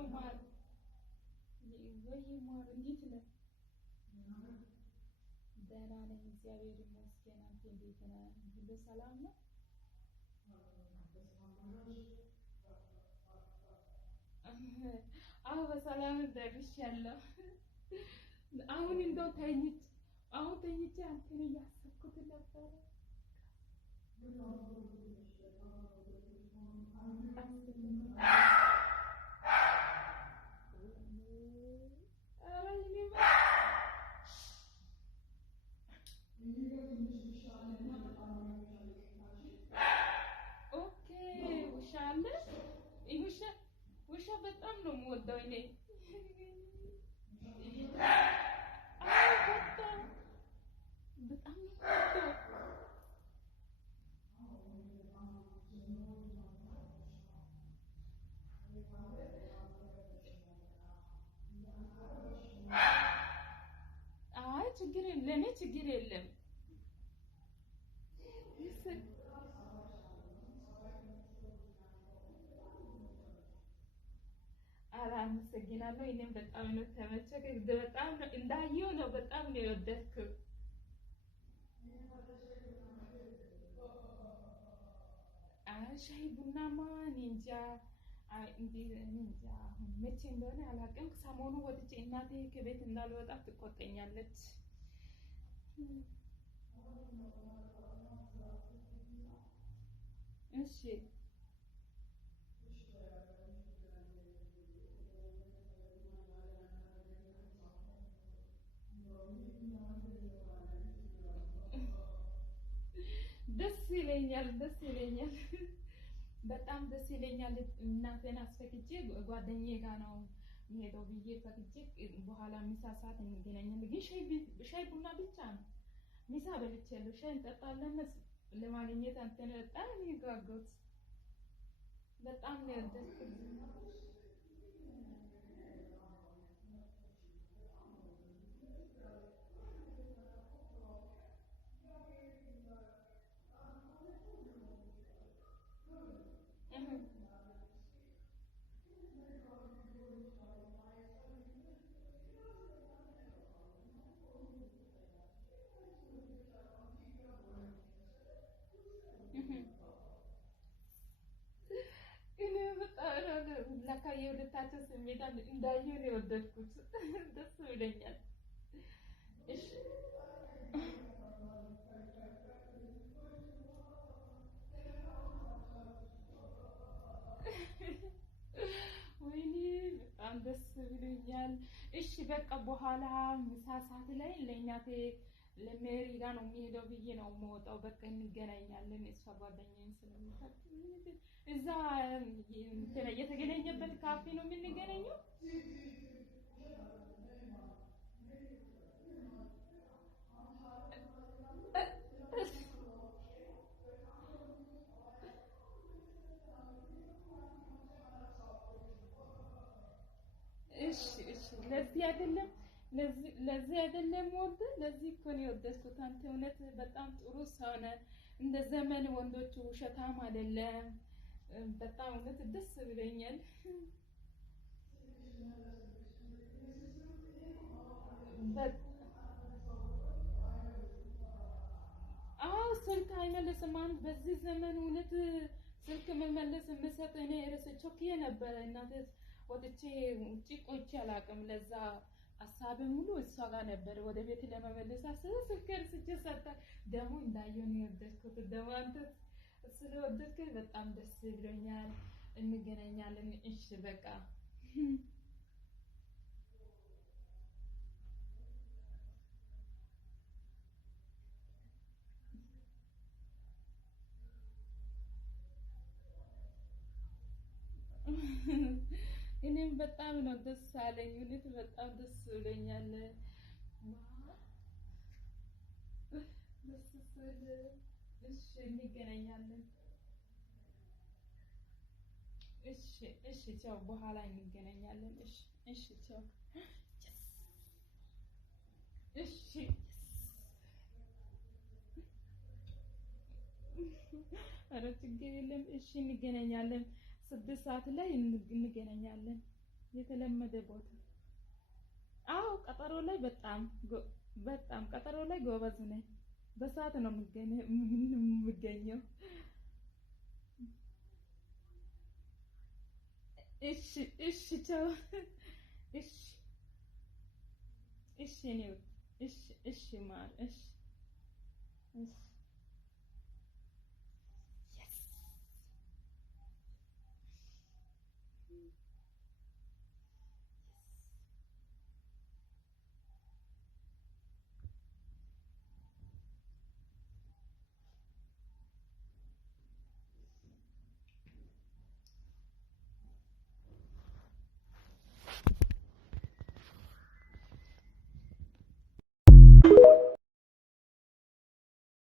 ነው ማር ወይ ማር እንዴት ነህ? ደህና ነኝ እግዚአብሔር ይመስገን። አንተ እንዴት ነህ? ሁሉ ሰላም ነው? አዎ በሰላም ደርሻለሁ። አሁን እንደው ተኝቼ አንተን እያሰብኩት ነበረ። ኦኬ ውሻ አለ? ውሻ በጣም ነው የምወደው እኔ። አዎ በጣም ነው የምወደው። አይ ለኔ ችግር የለም። አመሰግናለሁ። እኔም በጣም ነው ተመቸኝ። በጣም ነው እንዳየው ነው በጣም ነው የወደድኩት። ሻይ ቡናማ እኔ እንጃ መቼ እንደሆነ አላውቅም። ሰሞኑ ወጥቼ እናቴ ከቤት እንዳልወጣ ትቆጠኛለች። እሺ ደስ ይለኛል በጣም ደስ ይለኛል። እናቴን አስፈቅጄ ጓደኛዬ ጋር ነው የምሄደው ብዬ ፈቅጄ በኋላ ምሳ ሰዓት እንገናኛለን። ግን ሻይ ቡና ብቻ ነው። ምሳ በልቻለሁ። ሻይ እንጠጣለን ለማግኘት አንተን በጣም የጓጓሁት በጣም ነው የወደድኩት። ለካ የሁለታችን ስሜት እንዳየሁ ነው የወደድኩት። ደስ ብሎኛል። እሺ ወይኔ በጣም ደስ ብሎኛል። እሺ በቃ በኋላ ምሳ ሰዓት ላይ ለሜሪ ጋር ነው የሚሄደው ብዬ ነው የምወጣው። በቃ እንገናኛለን። እሷ ጓደኛዬን ስለምታውቅ እዛ የተገናኘበት ካፌ ነው የምንገናኘው። እሺ ለዚህ አይደለም ወንድ ለዚህ እኮ ነው የወደድኩት። አንተ እውነት በጣም ጥሩ ሰው ነህ። እንደ ዘመን ወንዶቹ ውሸታም አይደለም። በጣም እውነት ደስ ብሎኛል። አዎ ስልክ አይመልስም። በዚህ ዘመን እውነት ስልክ መመለስ የምሰጥ እኔ ቾክዬ ነበረ። እናቴ ወጥቼ ውጪ ቆይቼ አላውቅም። ለዛ ሀሳቤ ሙሉ እሷ ጋር ነበር። ወደ ቤት ለመመለስ ስልክ እርስቼ ሰጠ። ደግሞ እንዳየሁ ነው የወደድኩት። ደግሞ አንተ ስለወደድከኝ በጣም ደስ ብሎኛል። እንገናኛለን። እሺ በቃ እኔም በጣም ነው ደስ አለኝ። እውነት በጣም ደስ ብሎኛል። ደስ ስል እሺ እንገናኛለን። እሺ ቻው፣ በኋላ እንገናኛለን። እሺ ቻው። እሺ ኧረ ችግር የለም። እሺ እንገናኛለን። 6 ሰዓት ላይ እንገናኛለን። የተለመደ ቦታ። አዎ ቀጠሮ ላይ በጣም ቀጠሮ ላይ ጎበዝ ነኝ። በሰዓት ነው የምገኘው። እሺ እሺ ቻው። እሺ እሺ ነው። እሺ እሺ ማር እሺ እሺ